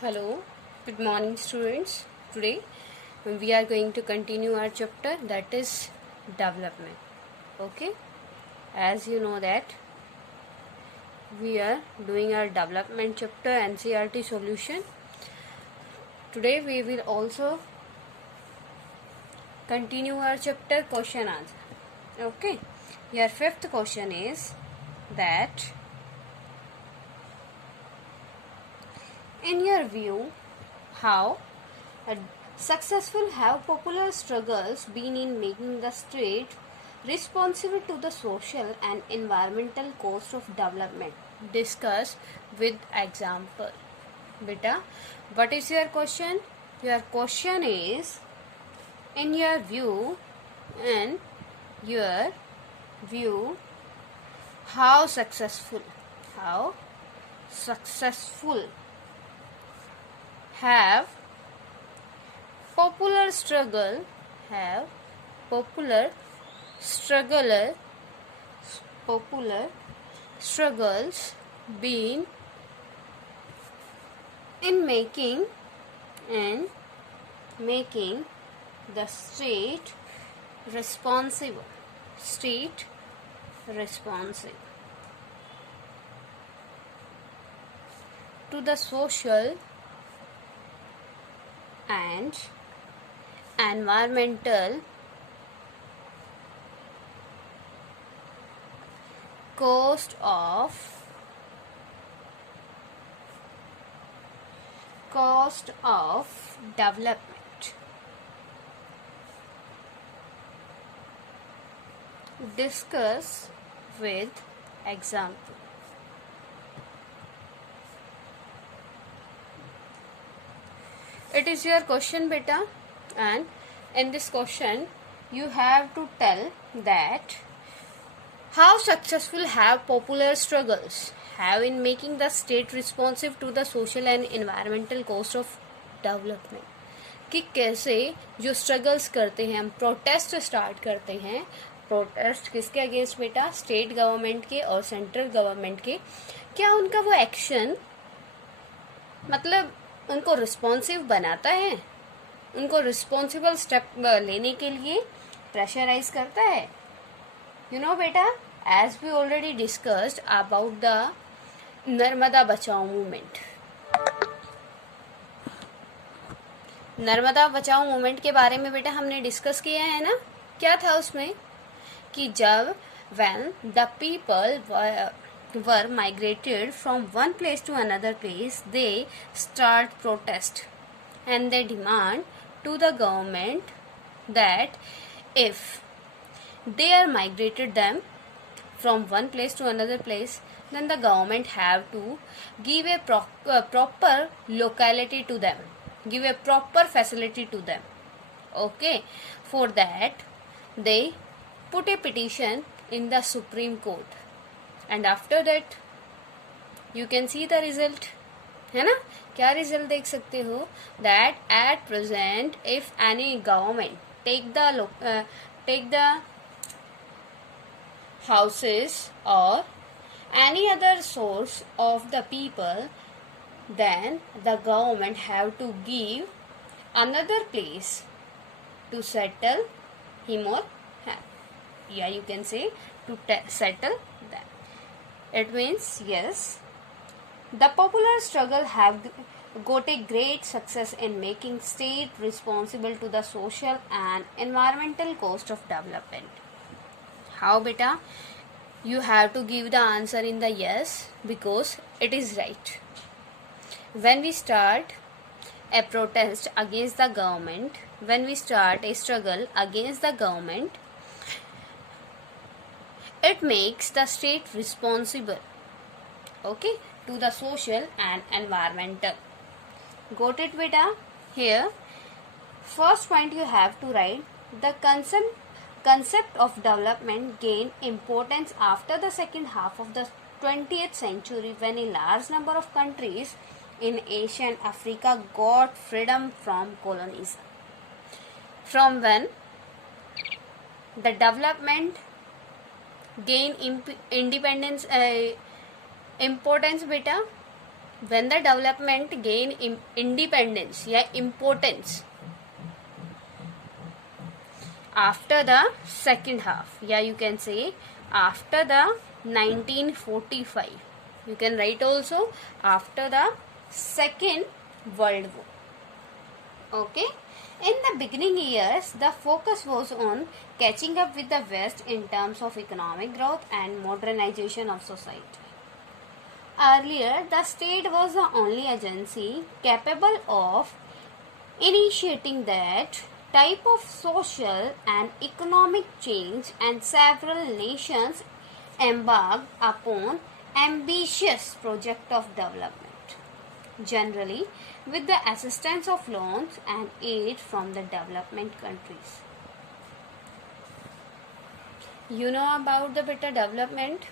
Hello, good morning students. Today we are going to continue our chapter, that is development. Okay, as you know that we are doing our development chapter NCERT solution. Today we will also continue our chapter question answer. Okay, your fifth question is that in your view, how successful have popular struggles been in making the state responsible to the social and environmental cost of development? Discuss with example. Beta, what is your question? Your question is, in your view, how successful have popular struggle have popular struggler popular struggles been in making the responsible state responsible to the social and environmental cost of development. Discuss with example. It is your question, beta, and in this question you have to tell that how successful have popular struggles have in making the state responsive to the social and environmental cost of development. कि कैसे जो struggles करते हैं, हम protest start करते हैं. Protest किसके against बेटा? स्टेट गवर्नमेंट के और सेंट्रल गवर्नमेंट के. क्या उनका वो एक्शन मतलब उनको रिस्पॉन्सिव बनाता है, उनको रिस्पॉन्सिबल स्टेप लेने के लिए प्रेशराइज करता है? You know beta, as we already discussed about the Narmada बचाओ मूवमेंट. नर्मदा बचाओ मूवमेंट के बारे में बेटा हमने डिस्कस किया है ना. क्या था उसमें कि जब when the people were migrated from one place to another place, they start protest and they demand to the government that if they are migrated them from one place to another place, then the government have to give a proper locality to them, give a proper facility to them. Okay, for that they put a petition in the Supreme Court, and after that you can see the result, है ना. क्या result देख सकते हो? that at present if any government take the houses or any other source of the people, then the government have to give another place to settle him or her. Yeah, you can say to settle them. It means yes, the popular struggle have got a great success in making state responsible to the social and environmental cost of development. How beta? You have to give the answer in the yes, because it is right. When we start a protest against the government, when we start a struggle against the government, it makes the state responsible, okay, to the social and environmental. Got it beta? Here first point you have to write, the concept of development gained importance after the second half of the 20th century, when a large number of countries in Asia and Africa got freedom from colonialism. From when the development gain independence importance beta, when the development gain independence या importance after the second half, yeah, you can say after the 1945. You can write also after the Second World War. Okay, in the beginning years the focus was on catching up with the West in terms of economic growth and modernization of society. Earlier the state was the only agency capable of initiating that type of social and economic change, and several nations embarked upon ambitious project of development, generally with the assistance of loans and aid from the development countries. You know about the better development?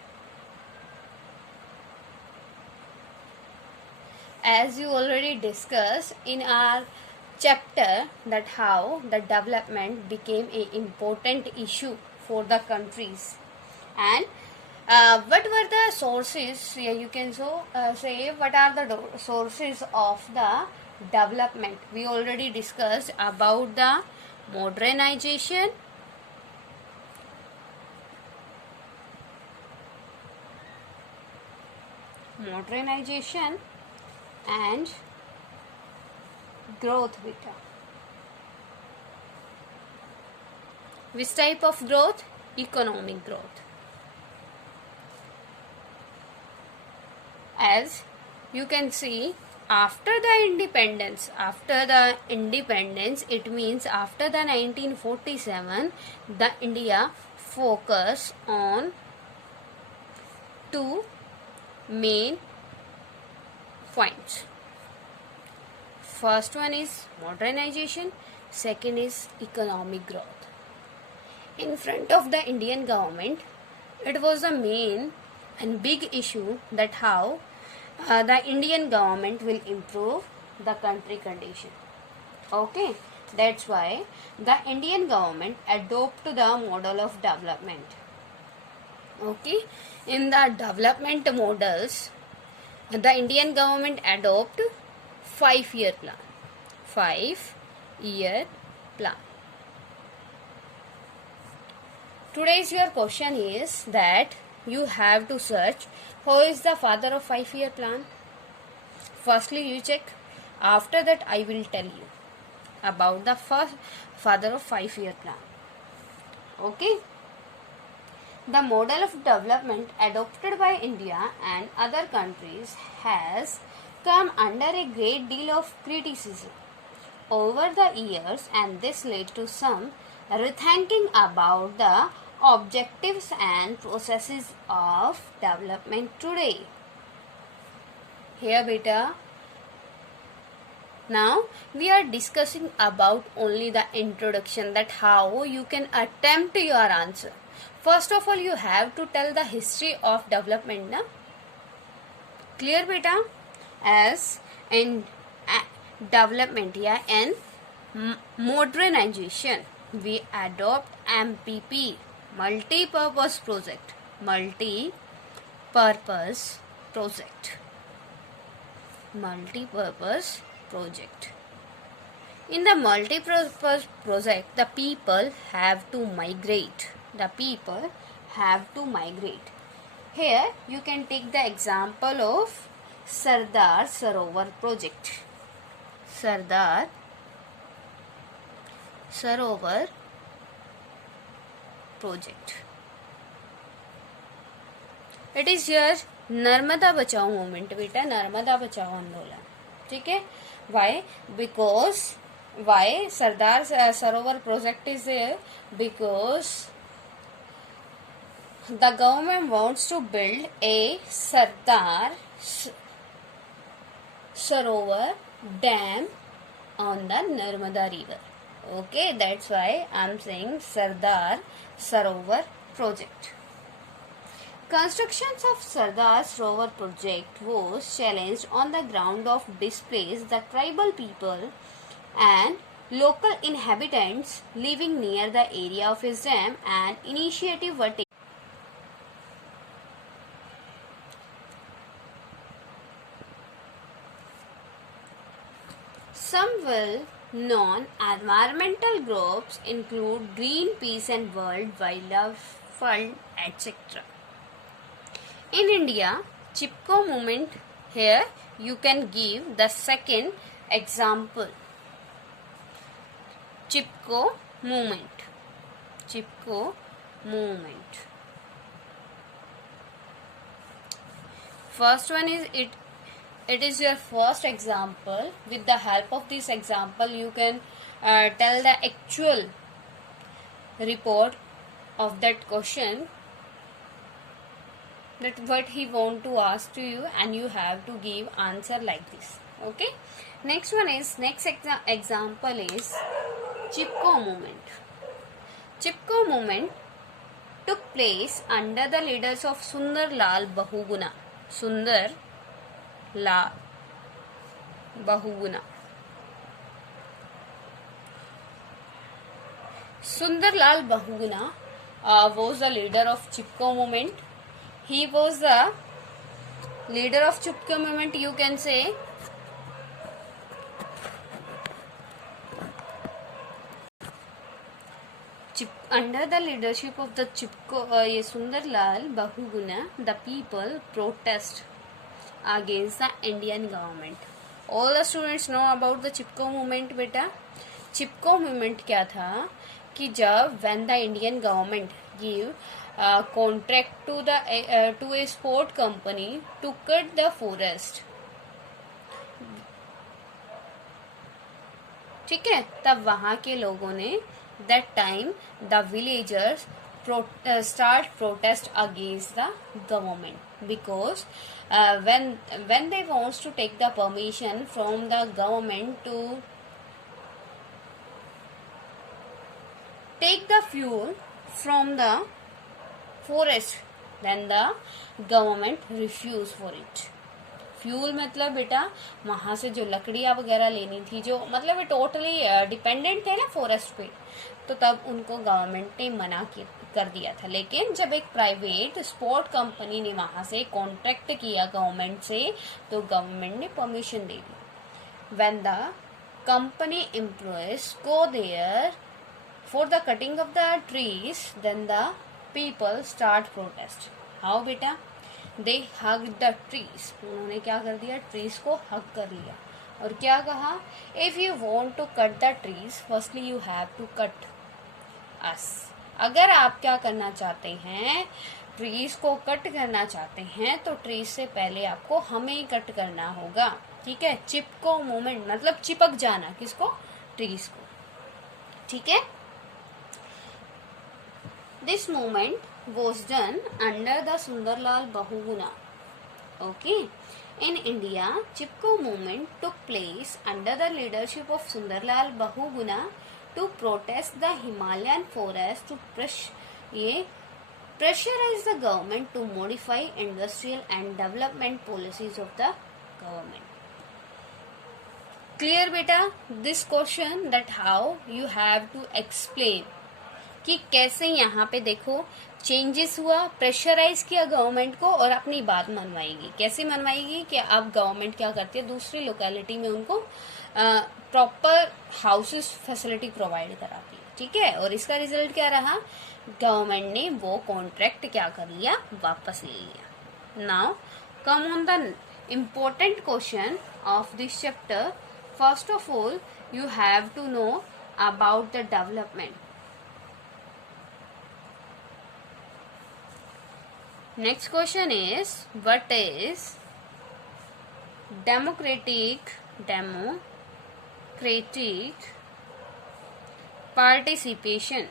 As you already discussed in our chapter that how the development became an important issue for the countries, and what were the sources, yeah, you can say what are the sources of the development. We already discussed about the modernization, and growth beta. Which type of growth? Economic growth. As you can see, after the independence, it means after the 1947, the India focus on two main points. First one is modernization, second is economic growth. In front of the Indian government, it was a main and big issue that how the Indian government will improve the country condition. Okay, that's why the Indian government adopt the model of development. Okay, in the development models, the Indian government adopt 5-year plan. 5-year plan. Today's your question is that you have to search who is the father of 5-year plan. Firstly you check. After that I will tell you about the first father of 5-year plan. Okay. The model of development adopted by India and other countries has come under a great deal of criticism over the years, and this led to some rethinking about the objectives and processes of development today. Here beta, now we are discussing about only the introduction, that how you can attempt your answer. First of all you have to tell the history of development, na? Clear beta? As in development, yeah, and modernization, we adopt MPP, multi-purpose project. Multi-purpose project. In the multi-purpose project, the people have to migrate. Here you can take the example of Sardar Sarovar project. Sardar Sarovar project. It is your Narmada बचाओ movement बेटा, नर्मदा बचाओ आंदोलन. ठीक है. Why? Because why Sardar Sarovar project is there? Because the government wants to build a Sardar Sarovar dam on the Narmada river. Okay, that's why I am saying Sardar Sarovar project. Constructions of Sardar Sarovar project was challenged on the ground of displaced the tribal people and local inhabitants living near the area of his dam, and initiative were taken. Some well-known environmental groups include Greenpeace and World Wildlife Fund, etc. In India, Chipko movement. Here you can give the second example. Chipko movement. Chipko movement. First one is it is your first example. With the help of this example you can tell the actual report of that question, that what he want to ask to you, and you have to give answer like this. Okay, next example is Chipko movement. Chipko movement took place under the leaders of Sundar Lal Bahuguna. Sundar Lal Bahuguna. Sundar Lal Bahuguna was the leader of Chipko movement. He was the leader of Chipko movement. You can say under the leadership of the Sundar Lal Bahuguna, the people protest against the Indian government. All the students know about the Chipko movement. बेटा Chipko movement क्या था कि जब when the Indian government give contract to a sport company to cut the forest, ठीक है, तब वहाँ के लोगों ने that time the villagers start protest against the government, because when they wants to take the permission from the government to take the fuel from the forest, then the government refuse for it. Fuel मतलब बेटा वहाँ से जो लकड़ियाँ वगैरह लेनी थी, जो मतलब वे टोटली डिपेंडेंट थे ना फॉरेस्ट पे, तो तब उनको गवर्नमेंट ने मना कर दिया था. लेकिन जब एक प्राइवेट स्पोर्ट कंपनी ने वहाँ से कॉन्ट्रैक्ट किया गवर्नमेंट से, तो गवर्नमेंट ने परमिशन दे दी. When the company employees go there for the cutting of the trees, then the people start protest. How बेटा? They hug the trees. उन्होंने क्या कर दिया? ट्रीज को हग कर लिया और क्या कहा? If you want to cut the trees, firstly you have to cut us. अगर आप क्या करना चाहते हैं, ट्रीज को कट करना चाहते हैं, तो ट्रीज से पहले आपको हमें कट करना होगा. ठीक है, चिपको मूवमेंट मतलब चिपक जाना. किसको? ट्रीज को. ठीक है. This movement was done under the Sundar Lal Bahuguna. Okay. In India, Chipko movement took place under the leadership of Sundar Lal Bahuguna to protest the Himalayan forest to pressurize the government to modify industrial and development policies of the government. Clear beta? This question, that how you have to explain कि कैसे यहाँ पे देखो changes हुआ, pressurise किया government को और अपनी बात मनवाएगी. कैसे मनवाएगी कि अब गवर्नमेंट क्या करती है, दूसरी लोकेलिटी में उनको प्रॉपर हाउसेस फैसिलिटी प्रोवाइड कराती है. ठीक है, और इसका रिजल्ट क्या रहा? गवर्नमेंट ने वो कॉन्ट्रैक्ट क्या कर लिया? वापस ले लिया. Now come on the important question of this chapter. First of all you have to know about the development. Next question is, what is democratic participation?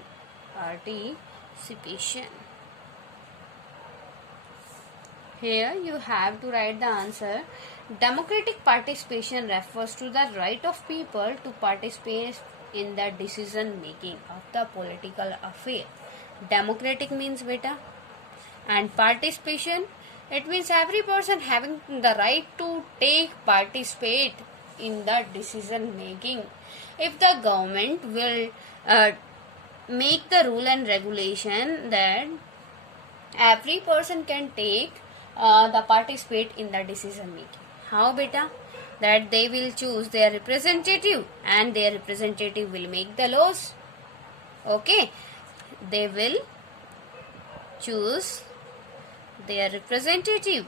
Here you have to write the answer. Democratic participation refers to the right of people to participate in the decision making of the political affair. Democratic means beta, and participation, it means every person having the right to participate in the decision making. If the government will make the rule and regulation that every person can take the participate in the decision making. How beta? that they will choose their representative and their representative will make the laws. Okay, they will choose their representative.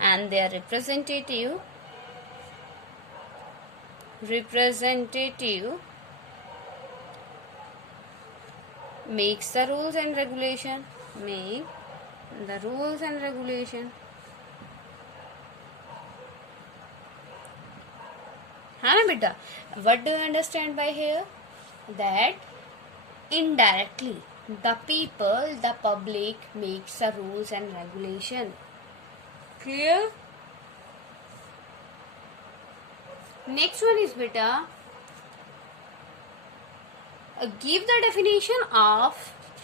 And their representative makes the rules and regulation. हाँ ना बेटा, what do you understand by here? That indirectly the public makes the rules and regulation. Clear? Next one is beta, give the definition of,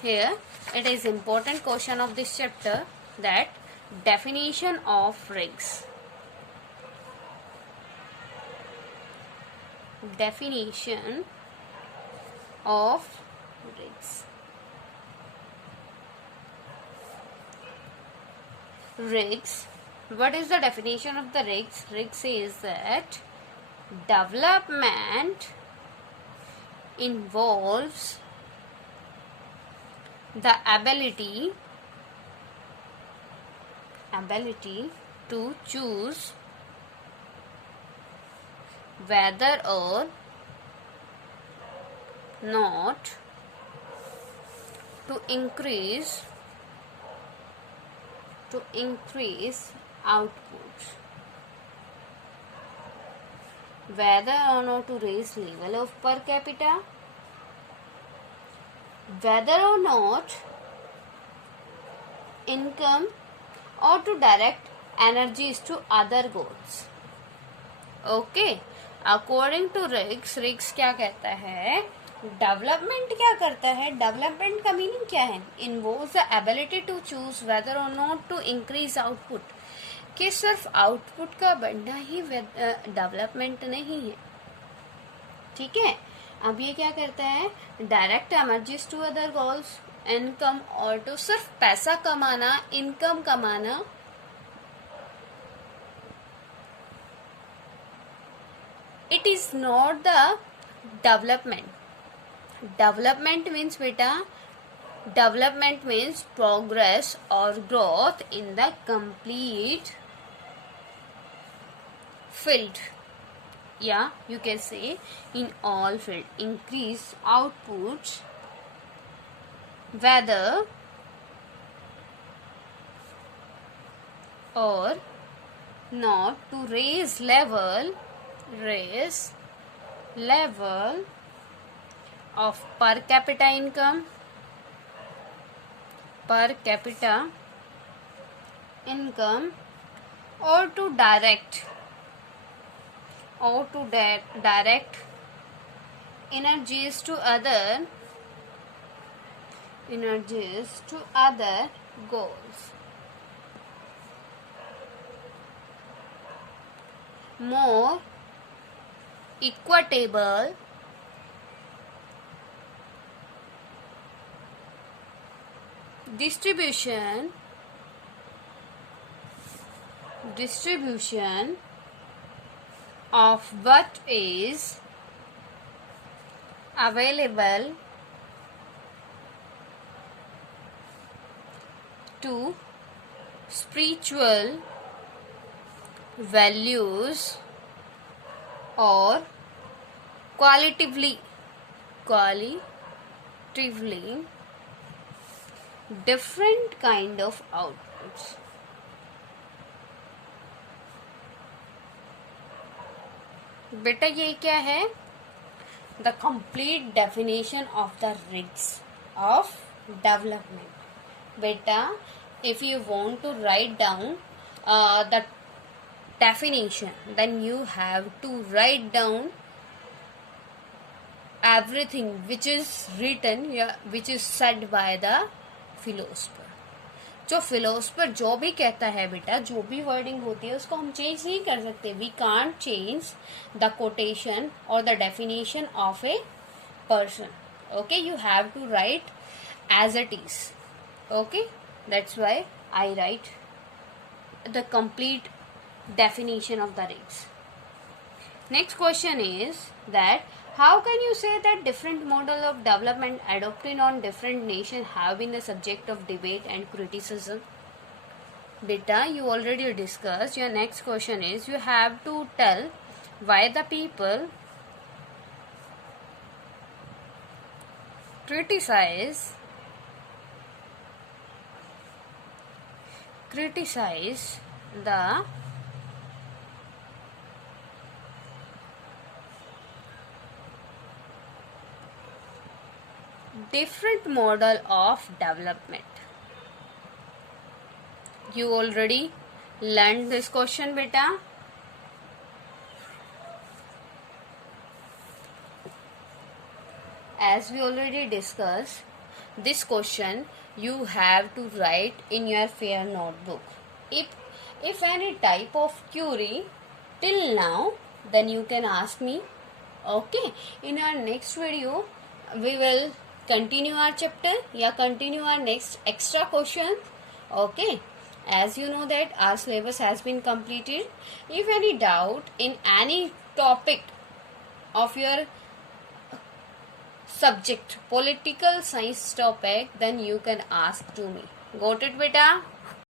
here it is important question of this chapter, that definition of rigs. Definition of rigs. Rigs. What is the definition of the rigs? Rigs says that development involves the ability to choose whether or not to increase output, whether or not to raise level of per capita, whether or not income, or to direct energies to other goals. Okay, according to rigs क्या कहता है, development क्या करता है, development का meaning क्या है, involves the ability to choose whether or not to increase output, कि सिर्फ आउटपुट का बढ़ना ही डेवलपमेंट नहीं है. ठीक है, अब ये क्या करता है, direct energies to other goals, income, और तो सिर्फ पैसा कमाना, इनकम कमाना, it is not the development. Development means beta, development means progress or growth in the complete field. Yeah, you can say in all field. Increase outputs, whether or not to raise level of per capita income, or to direct energies to other goals. More equitable distribution of what is available to spiritual values or qualitatively different kind of outputs. बेटा ये क्या है, the complete definition of the rigs of development. Beta, if you want to write down the definition, then you have to write down everything which is written, which is said by the philosopher. जो philosopher जो भी कहता है बेटा, जो भी wording होती है उसको हम चेंज नहीं कर सकते. We can't change the quotation और the definition of a person. Okay, you have to write as it is. Okay, that's why I write the complete definition of the race. Next question is that how can you say that different model of development adopted on different nations have been the subject of debate and criticism? Beta, you already discussed. Your next question is you have to tell why the people criticize the different model of development. You already learned this question, beta. As we already discussed, this question you have to write in your fair notebook. If any type of query till now, then you can ask me. Okay, in our next video we will continue our chapter, continue our next extra question. Okay, as you know that our syllabus has been completed. If any doubt in any topic of your subject, political science topic, then you can ask to me. Got it, beta?